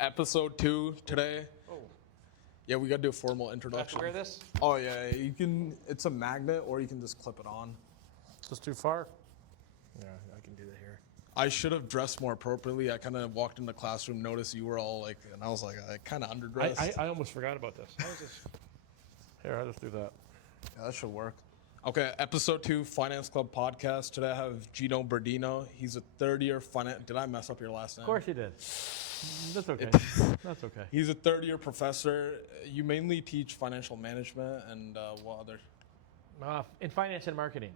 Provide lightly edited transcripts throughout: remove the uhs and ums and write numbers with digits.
Episode 2 today. Oh, Yeah, we gotta do a formal do I have to introduction. wear this? Oh yeah, you can. It's a magnet, or you can just clip it on. Is this too far? Yeah, I can do that here. I should have dressed more appropriately. I kind of walked in the classroom, noticed you were all like, and I was like, I kind of underdressed. I almost forgot about this. How is this? Here, I'll just do that. Yeah, that should work. Okay, episode 2, Finance Club podcast. Today I have Gino Berdino. He's a third-year finance. Did I mess up your last name? Of course you did. That's okay. That's okay. He's a third-year professor. You mainly teach financial management and what other? In finance and marketing.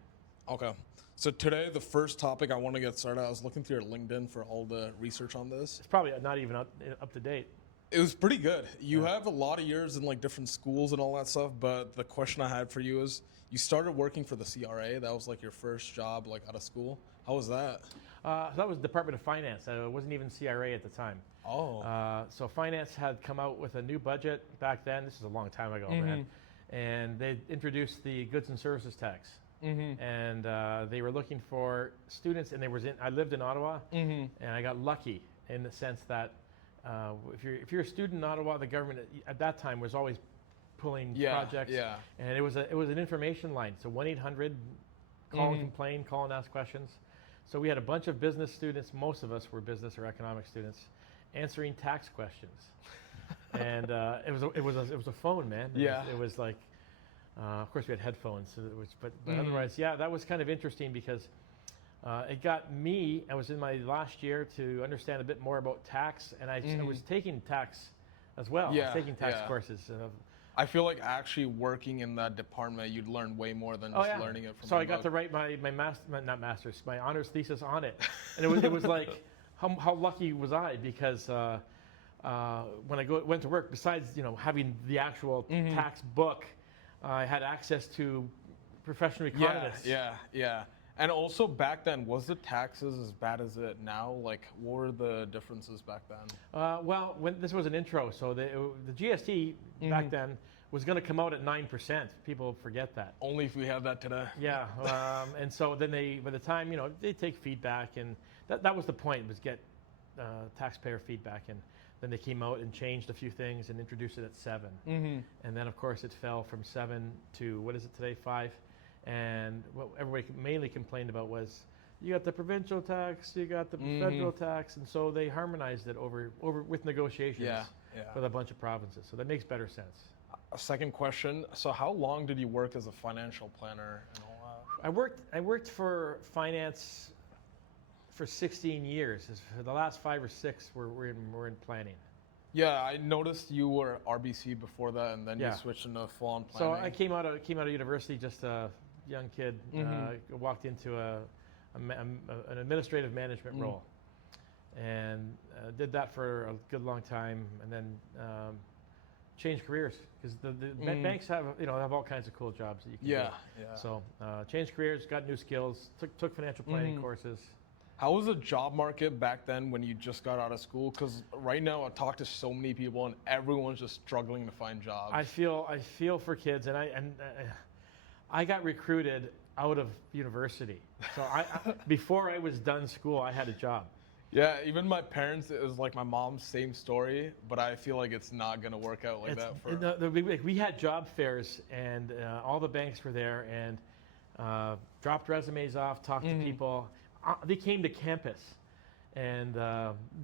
Okay. So today, the first topic I want to get started, I was looking through your LinkedIn for all the research on this. It's probably not even up to date. It was pretty good. You have a lot of years in like different schools and all that stuff, but the question I had for you is, you started working for the CRA. That was like your first job like out of school. How was that? That was Department of Finance. It wasn't even CRA at the time. Oh. So finance had come out with a new budget back then. This is a long time ago, man. And they introduced the goods and services tax. And they were looking for students, and I lived in Ottawa, and I got lucky in the sense that if you're a student in Ottawa, the government at that time was always pulling projects. Yeah. And it was an information line. So 1-800, call and complain, call and ask questions. So we had a bunch of business students. Most of us were business or economic students, answering tax questions. And it was a phone, man. It was like, of course we had headphones. So but otherwise, yeah, that was kind of interesting because it got me. I was in my last year to understand a bit more about tax, and I was taking tax as well. Yeah, I was taking tax courses. I feel like actually working in that department, you'd learn way more than just learning it from So a I got book. to write my honors thesis on it. And it was like, how lucky was I? Because when I went to work, besides having the actual tax book, I had access to professional economists. Yeah. And also back then, was the taxes as bad as it now? Like, what were the differences back then? Well, when this was an intro, so the GST back then was going to come out at 9%. People forget that. Only if we had that today. Yeah, and so then by the time, they take feedback, and that was the point, was get taxpayer feedback, and then they came out and changed a few things and introduced it at 7. And then, of course, it fell from 7 to, what is it today, 5? And what everybody mainly complained about was, you got the provincial tax, you got the federal tax, and so they harmonized it over with negotiations with a bunch of provinces. So that makes better sense. A second question. So how long did you work as a financial planner and all that? I worked for finance for 16 years. For the last 5 or 6 we're in planning. Yeah, I noticed you were RBC before that, and then you switched into full-on planning. So I came out of university, just a young kid, walked into an administrative management role, and did that for a good long time, and then changed careers because the banks have all kinds of cool jobs that you can do. Yeah. So changed careers, got new skills, took financial planning courses. How was the job market back then when you just got out of school? Because right now I talk to so many people and everyone's just struggling to find jobs. I feel for kids, and I got recruited out of university. So before I was done school, I had a job. Yeah, even my parents, it was like my mom's same story, but I feel like it's not going to work out like that. We had job fairs, and all the banks were there, and dropped resumes off, talked to people. They came to campus, and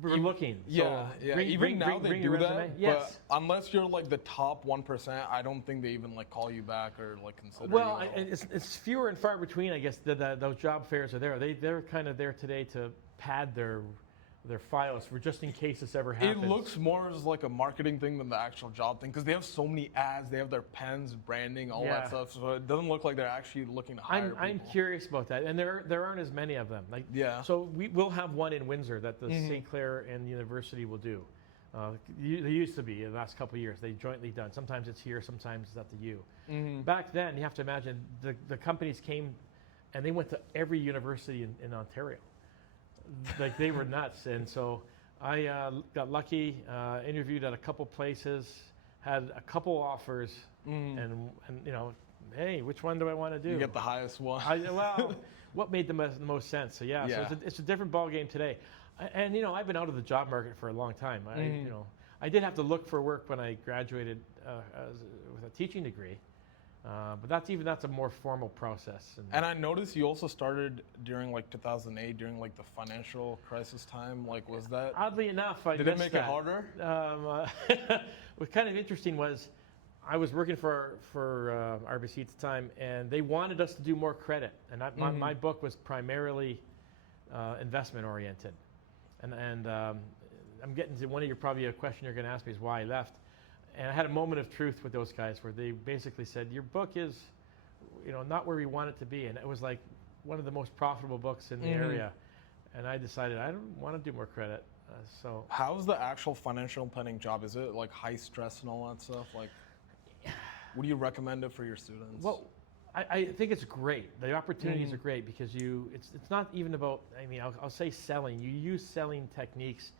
we're looking. Yeah. Even now they do that. Yes. But unless you're like the top 1%, I don't think they even like call you back or like consider Well, you. it's fewer and far between, I guess, that those job fairs are there. They're kind of there today to pad their files for just in case this ever happens. It looks more as like a marketing thing than the actual job thing because they have so many ads, they have their pens, branding, all that stuff. So it doesn't look like they're actually looking to hire people. I'm curious about that, and there aren't as many of them. So we'll have one in Windsor that the St. Clair and the university will do. They used to be in the last couple of years. They jointly done. Sometimes it's here, sometimes it's at the U. Back then, you have to imagine the companies came, and they went to every university in Ontario. Like they were nuts, and so I got lucky. Interviewed at a couple places, had a couple offers, and hey, which one do I want to do? You get the highest one. What made the most sense? So so it's a different ball game today. And I've been out of the job market for a long time. I did have to look for work when I graduated with a teaching degree, but that's a more formal process. And I noticed you also started during like 2008, during like the financial crisis time. Like, was that oddly enough? Did it make it harder? What's kind of interesting was I was working for RBC at the time, and they wanted us to do more credit, and my book was primarily investment oriented, and I'm getting to one of your probably a question you're going to ask me is why I left, and I had a moment of truth with those guys where they basically said your book is, not where we want it to be, and it was like one of the most profitable books in the area, and I decided I don't want to do more credit. So how's the actual financial planning job? Is it like high stress and all that stuff? Like, would you recommend it for your students? Well, I think it's great. The opportunities are great because it's not even about, I'll say selling. You use selling techniques,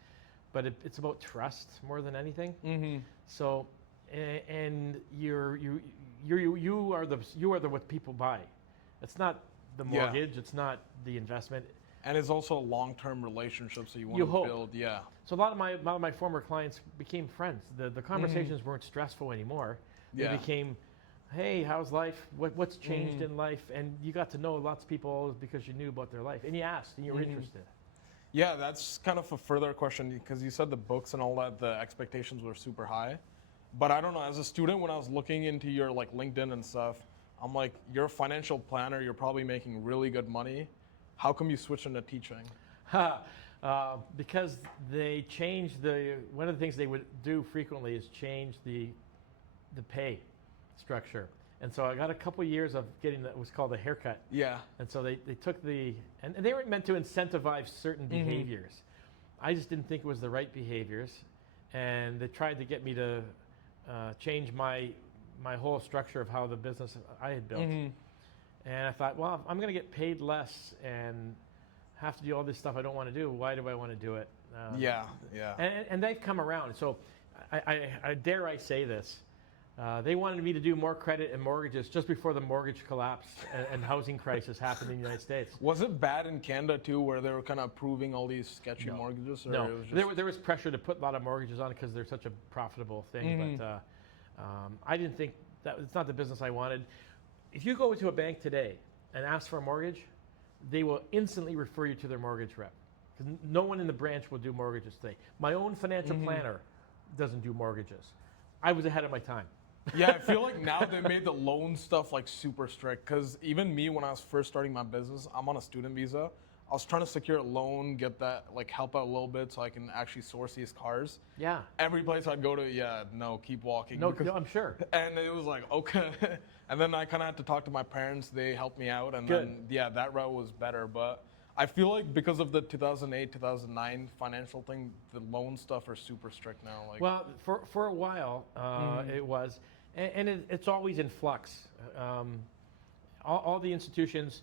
but it's about trust more than anything. So, and you are what people buy. It's not the mortgage. It's not the investment. And it's also a long-term relationship, so you want to build. Yeah. So a lot of my former clients became friends. The conversations weren't stressful anymore. They became, hey, how's life? What's changed in life? And you got to know lots of people because you knew about their life. And you asked, and you were interested. Yeah, that's kind of a further question because you said the books and all that, the expectations were super high. But I don't know, as a student, when I was looking into your like LinkedIn and stuff, I'm like, you're a financial planner, you're probably making really good money. How come you switched into teaching? Because they changed one of the things they would do frequently is change the pay structure. And so I got a couple years of getting what was called a haircut. Yeah. And so they took and they weren't meant to incentivize certain behaviors. I just didn't think it was the right behaviors. And they tried to get me to change my whole structure of how the business I had built. And I thought, well, if I'm going to get paid less and have to do all this stuff I don't want to do, why do I want to do it? Yeah. And they've come around. So I dare I say this. They wanted me to do more credit and mortgages just before the mortgage collapse and housing crisis happened in the United States. Was it bad in Canada too, where they were kind of approving all these sketchy mortgages? Or no, it was just... there was pressure to put a lot of mortgages on because they're such a profitable thing. But I didn't think it's not the business I wanted. If you go to a bank today and ask for a mortgage, they will instantly refer you to their mortgage rep because no one in the branch will do mortgages today. My own financial planner doesn't do mortgages. I was ahead of my time. Yeah, I feel like now they made the loan stuff like super strict because even me, when I was first starting my business, I'm on a student visa. I was trying to secure a loan, get that, like help out a little bit so I can actually source these cars. Yeah. Every place I'd go to, no, keep walking. No, I'm sure. And it was like, okay. And then I kind of had to talk to my parents. They helped me out. And then, that route was better. But I feel like because of the 2008, 2009 financial thing, the loan stuff are super strict now. Like, well, for a while, it was. And it's always in flux. All the institutions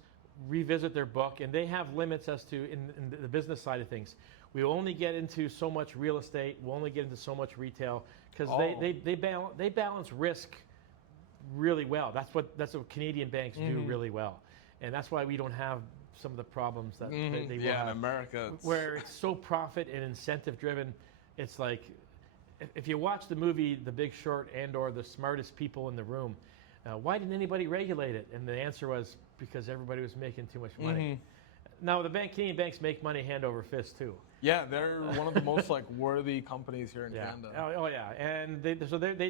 revisit their book, and they have limits as to in the business side of things. We only get into so much real estate. We'll only get into so much retail because they balance risk really well. That's what Canadian banks do really well, and that's why we don't have some of the problems that they will have. In America, where it's so profit and incentive driven. It's like if you watch the movie The Big Short and/or The Smartest People in the Room, why didn't anybody regulate it? And the answer was because everybody was making too much money. Now the Canadian banks make money hand over fist too. Yeah, they're one of the most like worthy companies here in Canada. Oh yeah, and they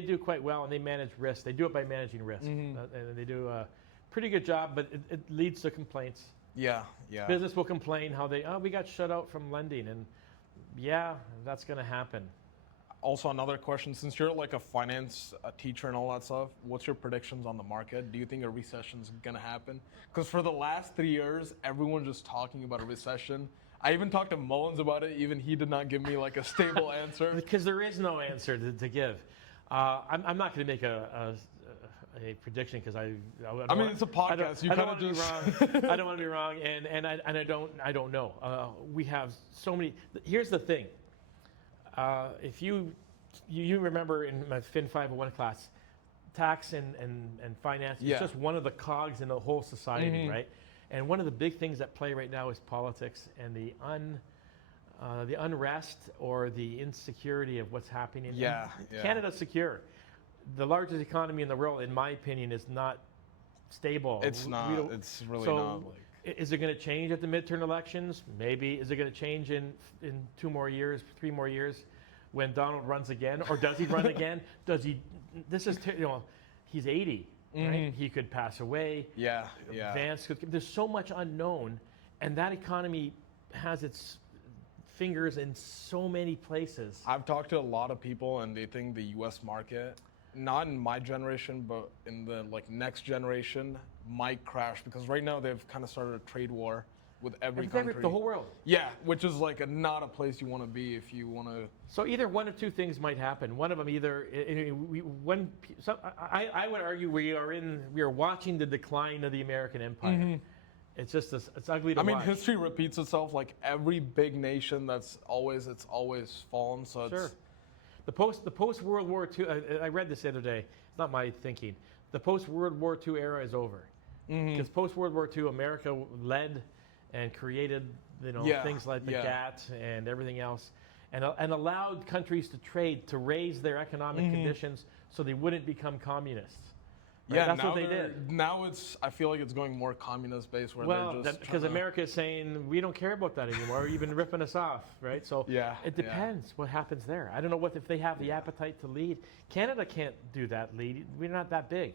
do quite well, and they manage risk. They do it by managing risk, and they do a pretty good job. But it leads to complaints. Yeah. Business will complain how we got shut out from lending, and that's going to happen. Also, another question, since you're like a finance teacher and all that stuff, what's your predictions on the market? Do you think a recession is going to happen? Because for the last 3 years, everyone's just talking about a recession. I even talked to Mullins about it. Even he did not give me like a stable answer. Because there is no answer to give. I'm not going to make a prediction because I mean, it's a podcast. You kind of just I don't want to be wrong, and I don't know. We have so many. Here's the thing. If you remember in my Fin 501 class, tax and finance is just one of the cogs in the whole society, right? And one of the big things at play right now is politics and the the unrest or the insecurity of what's happening. Yeah, Canada's secure. The largest economy in the world, in my opinion, is not stable. It's not. It's really not. Like, is it going to change at the midterm elections? Maybe. Is it going to change in 2 more years, 3 more years, when Donald runs again, or does he run again? Does he? This is he's 80, right? He could pass away. Yeah. Vance could. There's so much unknown, and that economy has its fingers in so many places. I've talked to a lot of people, and they think the U.S. market, not in my generation, but in the next generation, might crash, because right now they've kind of started a trade war with every country. The whole world. Yeah, which is not a place you want to be if you want to. So either one of two things might happen. One of them I would argue we are watching the decline of the American empire. It's just it's ugly to watch. I mean, history repeats itself. Like every big nation, it's always fallen. So sure. The post World War II. I read this the other day. It's not my thinking. The post World War II era is over. Because post World War II, America led and created things like the GATT and everything else, and allowed countries to trade to raise their economic conditions so they wouldn't become communists. Right? Yeah, that's what they did. Now I feel like it's going more communist based, where they're just because America is saying we don't care about that anymore. You've been ripping us off, right? So it depends what happens there. I don't know if they have the appetite to lead. Canada can't do that lead. We're not that big.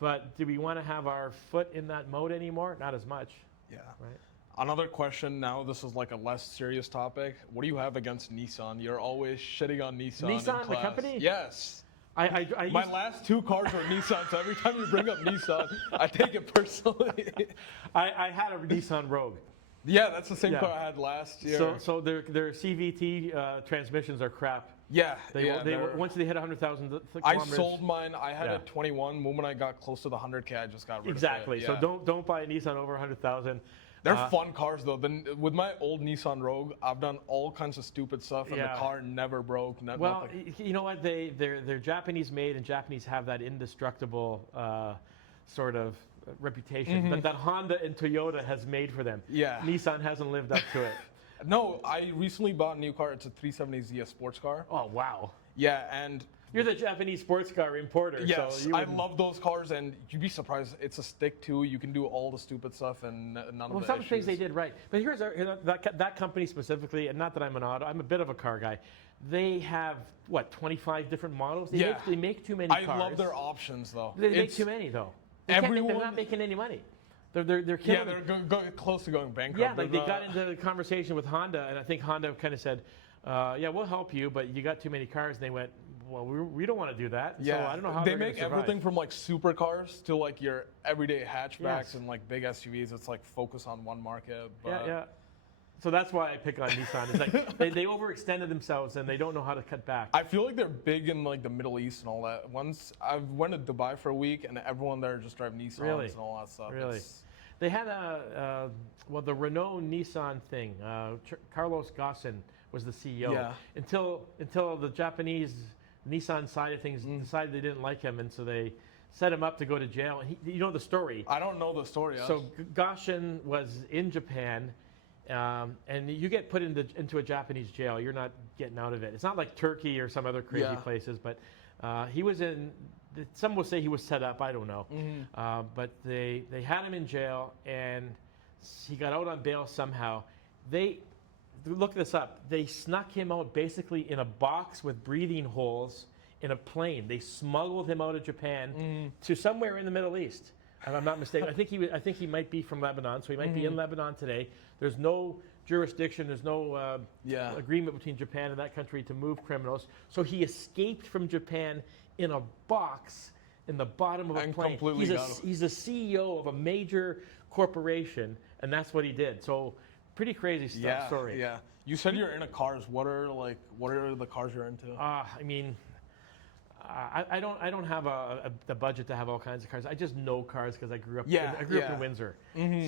But do we want to have our foot in that mode anymore? Not as much. Yeah. Right. Another question now, this is a less serious topic. What do you have against Nissan? You're always shitting on Nissan. Nissan, the company? Yes. My last 2 cars were Nissan, so every time you bring up Nissan, I take it personally. I had a Nissan Rogue. Yeah, that's the same car I had last year. So their CVT transmissions are crap. Yeah, once they hit 100,000 kilometers. I sold mine. I had a 21. The moment I got close to the 100K, I just got rid of it. Exactly. So don't buy a Nissan over 100,000. They're fun cars though. With my old Nissan Rogue, I've done all kinds of stupid stuff, and the car never broke. Nothing. You know what? They're Japanese made, and Japanese have that indestructible sort of reputation that Honda and Toyota has made for them. Yeah. Nissan hasn't lived up to it. No, I recently bought a new car. It's a 370Z, a sports car. Oh wow. Yeah, and you're the Japanese sports car importer. Yes, so I love those cars, and you'd be surprised. It's a stick too. You can do all the stupid stuff, and none of the some issues. Things they did right. But here's that company specifically, and not that I'm I'm a bit of a car guy. They have 25 different models. They make too many cars. I love their options though. They make too many though. They're not making any money. They're killing. Yeah, they're close to going bankrupt. Yeah, they got into the conversation with Honda, and I think Honda kind of said, "Yeah, we'll help you, but you got too many cars." And they went, "Well, we don't want to do that." Yeah, so I don't know how they make everything from supercars to your everyday hatchbacks and big SUVs. It's focus on one market. But yeah. So that's why I pick on Nissan. It's they overextended themselves and they don't know how to cut back. I feel like they're big in the Middle East and all that. Once I went to Dubai for a week, and everyone there just drive Nissans and all that stuff. Really? They had the Renault Nissan thing. Carlos Ghosn was the CEO. Yeah. Until the Japanese Nissan side of things decided they didn't like him, and so they set him up to go to jail. And you know the story. I don't know the story. So Ghosn was in Japan, and you get put into a Japanese jail. You're not getting out of it. It's not like Turkey or some other crazy places, but he was in. Some will say he was set up. I don't know. But they had him in jail, and he got out on bail somehow. Look this up. They snuck him out basically in a box with breathing holes in a plane. They smuggled him out of Japan to somewhere in the Middle East. If I'm not mistaken. I think he might be from Lebanon, so he might be in Lebanon today. There's no jurisdiction. There's no agreement between Japan and that country to move criminals. So he escaped from Japan in a box in the bottom of a plane. He's a CEO of a major corporation, and that's what he did. So pretty crazy stuff. Story. Yeah. You said you're into cars. What are the cars you're into? I mean, I don't have the budget to have all kinds of cars. I just know cars because I grew up. I grew up in Windsor,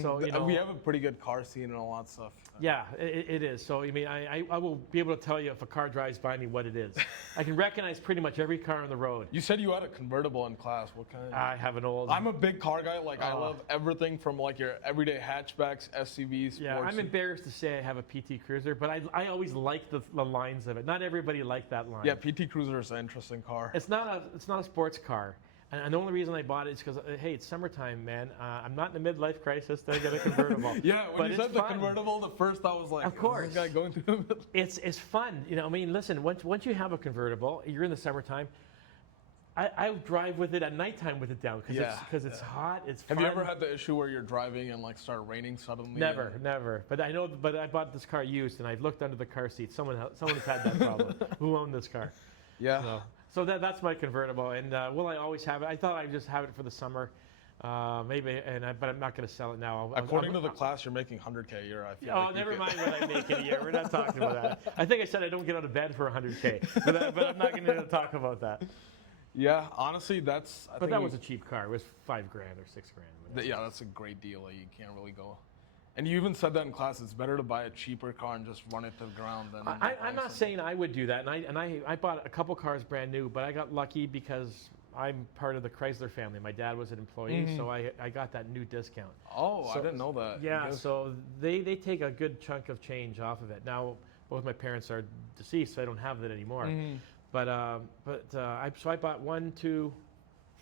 so we have a pretty good car scene and all that stuff. Yeah, it is. So I mean, I will be able to tell you if a car drives by me what it is. I can recognize pretty much every car on the road. You said you had a convertible in class. What kind? I have an old. I'm a big car guy. Like I love everything from like your everyday hatchbacks, SUVs. Yeah, I'm embarrassed to say I have a PT Cruiser, but I always like the lines of it. Not everybody liked that line. Yeah, PT Cruiser is an interesting car. It's not a sports car. And the only reason I bought it is because, hey, it's summertime, man. I'm not in a midlife crisis to get a convertible. Yeah, when you said the convertible, the first thought was like, of course, this guy going through it's fun. I mean, listen, once you have a convertible, you're in the summertime. I drive with it at nighttime with it down because it's hot. It's fun. Have you ever had the issue where you're driving and like start raining suddenly? Never. But I bought this car used, and I've looked under the car seat. Someone has had that problem. Who owned this car? Yeah. So that's my convertible, and will I always have it? I thought I'd just have it for the summer, maybe, but I'm not going to sell it now. According to the class, you're making $100K a year. I feel like never mind what I make in a year. We're not talking about that. I think I said I don't get out of bed for $100K, but I'm not going to talk about that. Yeah, honestly, that's. But that was a cheap car. It was $5,000 or $6,000. Yeah, that's a great deal. Like, you can't really go. And you even said that in class. It's better to buy a cheaper car and just run it to the ground than. I'm not saying I would do that, and I bought a couple cars brand new, but I got lucky because I'm part of the Chrysler family. My dad was an employee, so I got that new discount. Oh, I didn't know that. Yeah, so they take a good chunk of change off of it. Now, both my parents are deceased, so I don't have that anymore. But I bought 1, 2,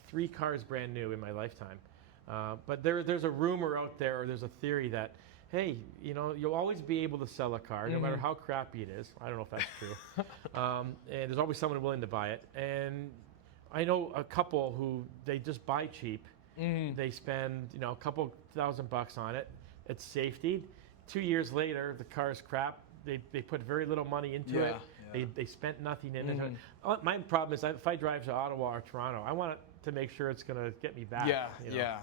3 cars brand new in my lifetime. But there's a rumor out there, or there's a theory that, hey, you'll always be able to sell a car, no matter how crappy it is. I don't know if that's true. And there's always someone willing to buy it. And I know a couple who they just buy cheap. They spend a couple $1,000 on it. It's safety. 2 years later, the car's crap. They put very little money into it. Yeah. They spent nothing in it. My problem is if I drive to Ottawa or Toronto, I want to make sure it's going to get me back. Yeah.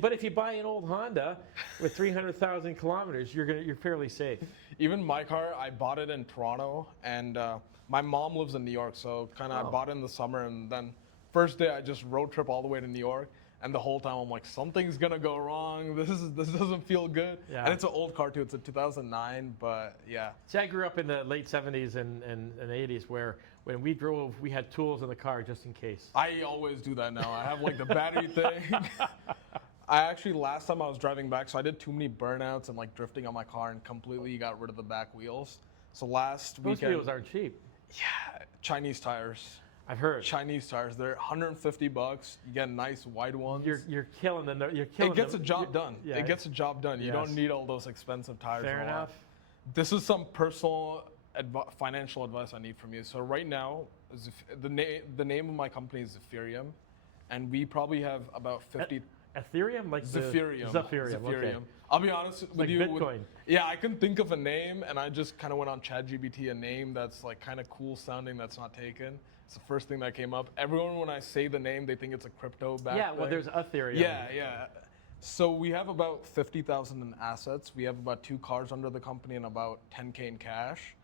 But if you buy an old Honda with 300,000 kilometers, you're fairly safe. Even my car, I bought it in Toronto, and my mom lives in New York, so I bought it in the summer, and then first day I just road trip all the way to New York, and the whole time I'm like, something's gonna go wrong. This doesn't feel good. Yeah. And it's an old car too. It's a 2009, but yeah. See, I grew up in the late 70s and 80s where when we drove, we had tools in the car just in case. I always do that now. I have like the battery thing. I actually, last time I was driving back, so I did too many burnouts and like drifting on my car and completely got rid of the back wheels. So last weekend. Those wheels aren't cheap. Yeah, Chinese tires. I've heard. Chinese tires. They're $150. You get nice wide ones. You're killing them. You're killing them. It gets them. a job done. Yeah. It gets a job done. You don't need all those expensive tires. Fair enough. This is some personal financial advice I need from you. So right now, the name of my company is Ethereum, and we probably have about 50. Ethereum, like Zephyrium. Zephyrium. Okay. I'll be honest with like you. Bitcoin. I couldn't think of a name, and I just kind of went on ChatGPT, a name that's like kind of cool sounding that's not taken. It's the first thing that came up. Everyone, when I say the name, they think it's a crypto back Yeah, well, there's Ethereum. Yeah. So we have about 50,000 in assets. We have about 2 cars under the company and about 10K in cash.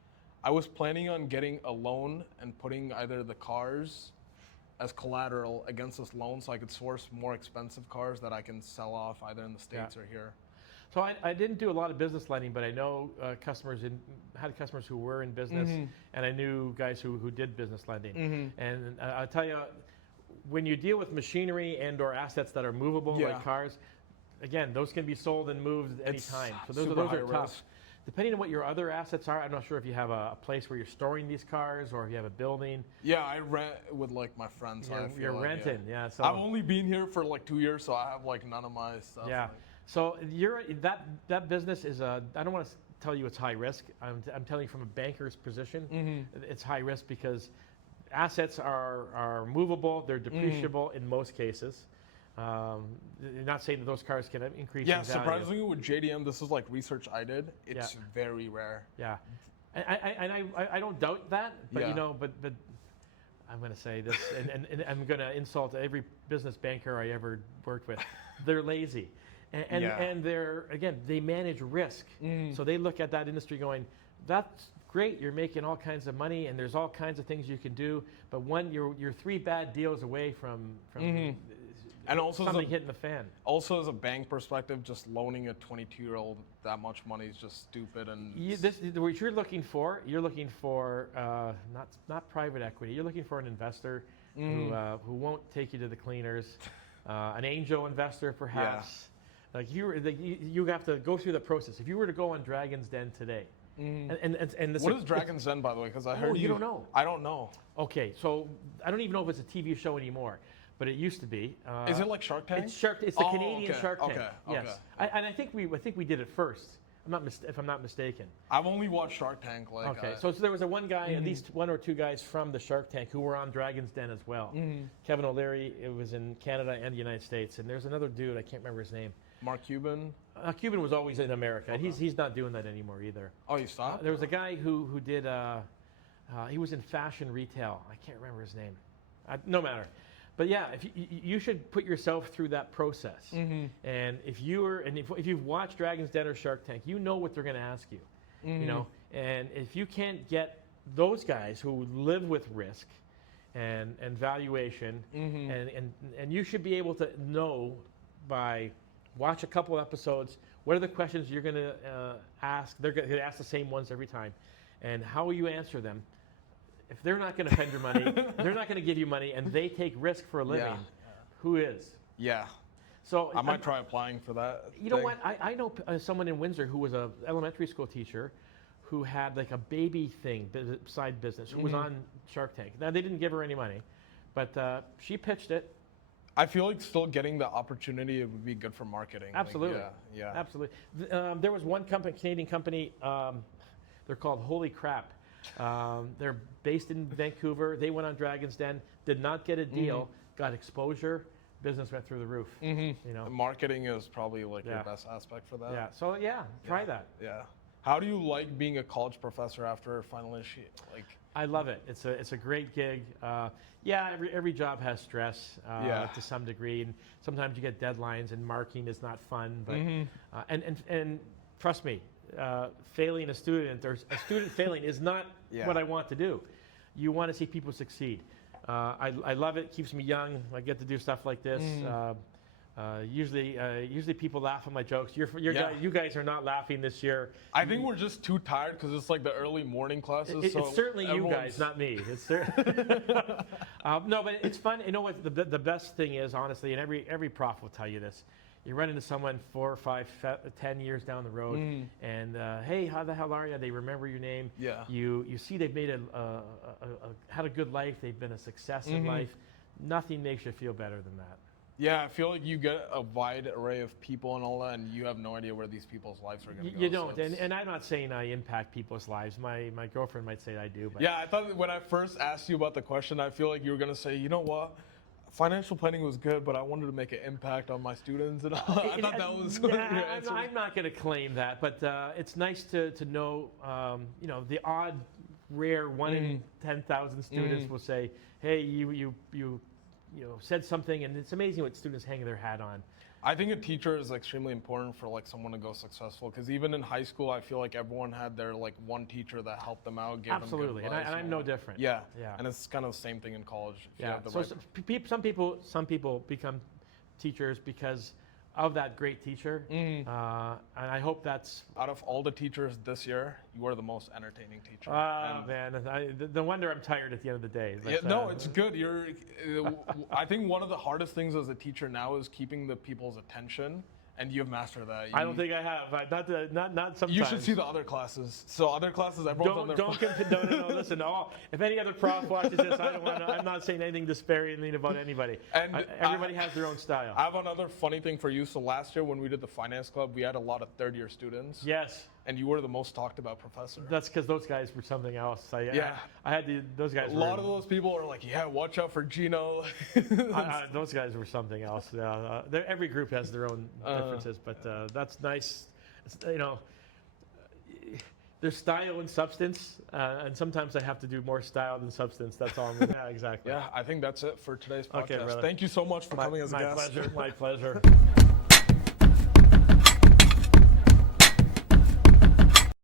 I was planning on getting a loan and putting either the cars as collateral against this loan so I could source more expensive cars that I can sell off either in the States or here. So I didn't do a lot of business lending, but I know had customers who were in business, and I knew guys who did business lending. And I'll tell you, when you deal with machinery and or assets that are movable like cars, again, those can be sold and moved anytime. So those are tough. Risk. Depending on what your other assets are, I'm not sure if you have a place where you're storing these cars or if you have a building. Yeah, I rent with like my friends. You're renting, yeah. So I've only been here for like 2 years, so I have like none of my stuff. Yeah. So that business is I don't want to tell you it's high risk. I'm telling you from a banker's position, it's high risk because assets are movable, they're depreciable in most cases. You're not saying that those cars can increase in value. Surprisingly with JDM, this is like research I did. It's very rare. Yeah, and I don't doubt that, but but I'm going to say this, and I'm going to insult every business banker I ever worked with. They're lazy, and they're again they manage risk, so they look at that industry going, that's great, you're making all kinds of money, and there's all kinds of things you can do. But you're 3 bad deals away from and also something hitting the fan. Also, as a bank perspective, just loaning a 22-year-old that much money is just stupid. And What you're looking for not private equity. You're looking for an investor who won't take you to the cleaners, an angel investor perhaps. Yeah. Like you have to go through the process. If you were to go on Dragon's Den today, and what is Dragon's Den, by the way? Because I heard you don't know. I don't know. Okay, so I don't even know if it's a TV show anymore, but it used to be. Is it like Shark Tank? It's the Canadian Shark Tank. Okay. Yes, and I think we did it first. If I'm not mistaken. I've only watched Shark Tank. So there was one guy, at least 1 or 2 guys from the Shark Tank who were on Dragon's Den as well. Kevin O'Leary, it was in Canada and the United States, and there's another dude, I can't remember his name. Mark Cuban? Cuban was always in America. Okay. He's not doing that anymore either. Oh, he stopped? There was a guy who did, he was in fashion retail. I can't remember his name. No matter. But yeah, if you should put yourself through that process. And if you've watched Dragon's Den or Shark Tank, you know what they're going to ask you. You know, and if you can't get those guys who live with risk and valuation, and you should be able to know by watch a couple episodes, what are the questions you're going to ask? They're going to ask the same ones every time, and how will you answer them? If they're not going to spend your money, they're not going to give you money, and they take risk for a living, who is? Yeah. So I might try applying for that. You know what? I know someone in Windsor who was an elementary school teacher who had like a baby side business, who was on Shark Tank. Now, they didn't give her any money, but she pitched it. I feel like still getting the opportunity, it would be good for marketing. Absolutely. Yeah. Absolutely. There was one Canadian company, they're called Holy Crap. They're based in Vancouver. They went on Dragon's Den, did not get a deal, got exposure, business went through the roof. You know, marketing is probably like your best aspect for that. Yeah. So try that. Yeah. How do you like being a college professor after final issue? I love it. It's a great gig. Every job has stress to some degree, and sometimes you get deadlines, and marking is not fun. But and trust me, failing a student or a student failing is not what I want to do. You want to see people succeed. I love it. Keeps me young. I get to do stuff like this. Usually people laugh at my jokes. You guys are not laughing this year. I think we're just too tired because it's like the early morning classes. It's certainly you guys, not me. It's no, but it's fun. You know what? The best thing is, honestly, and every prof will tell you this. You run into someone 4, 5, 10 years down the road, and hey, how the hell are you? They remember your name. Yeah. You see they've made had a good life. They've been a success in life. Nothing makes you feel better than that. Yeah, I feel like you get a wide array of people and all that, and you have no idea where these people's lives are going to go. You don't, and I'm not saying I impact people's lives. My girlfriend might say I do. But yeah, I thought when I first asked you about the question, I feel like you were going to say, you know what? Financial planning was good, but I wanted to make an impact on my students. And I thought that was your answer. I'm not going to claim that, but it's nice to know, the odd, rare 1 in 10,000 students will say, hey, you said something, and it's amazing what students hang their hat on. I think a teacher is extremely important for like someone to go successful, because even in high school, I feel like everyone had their like one teacher that helped them out, gave them good advice. And I'm no different. Yeah. And it's kind of the same thing in college. Some people become teachers because of that great teacher, and I hope that's... Out of all the teachers this year, you are the most entertaining teacher. Man, no wonder I'm tired at the end of the day. But, no, it's good. I think one of the hardest things as a teacher now is keeping the people's attention, and you have mastered that. I don't think I have. Not sometimes. You should see the other classes. So other classes, everyone's on their phone. No. Listen, if any other prof watches this, I'm not saying anything disparaging about anybody. And everybody has their own style. I have another funny thing for you. So last year when we did the finance club, we had a lot of third-year students. Yes. And you were the most talked about professor. That's because those guys were something else. Those guys. A lot of those people are like, watch out for Gino. Those guys were something else. Every group has their own differences, but that's nice. There's style and substance, and sometimes I have to do more style than substance. That's all. Exactly. Yeah, I think that's it for today's podcast. Okay, brother. Thank you so much for coming as a guest. My pleasure.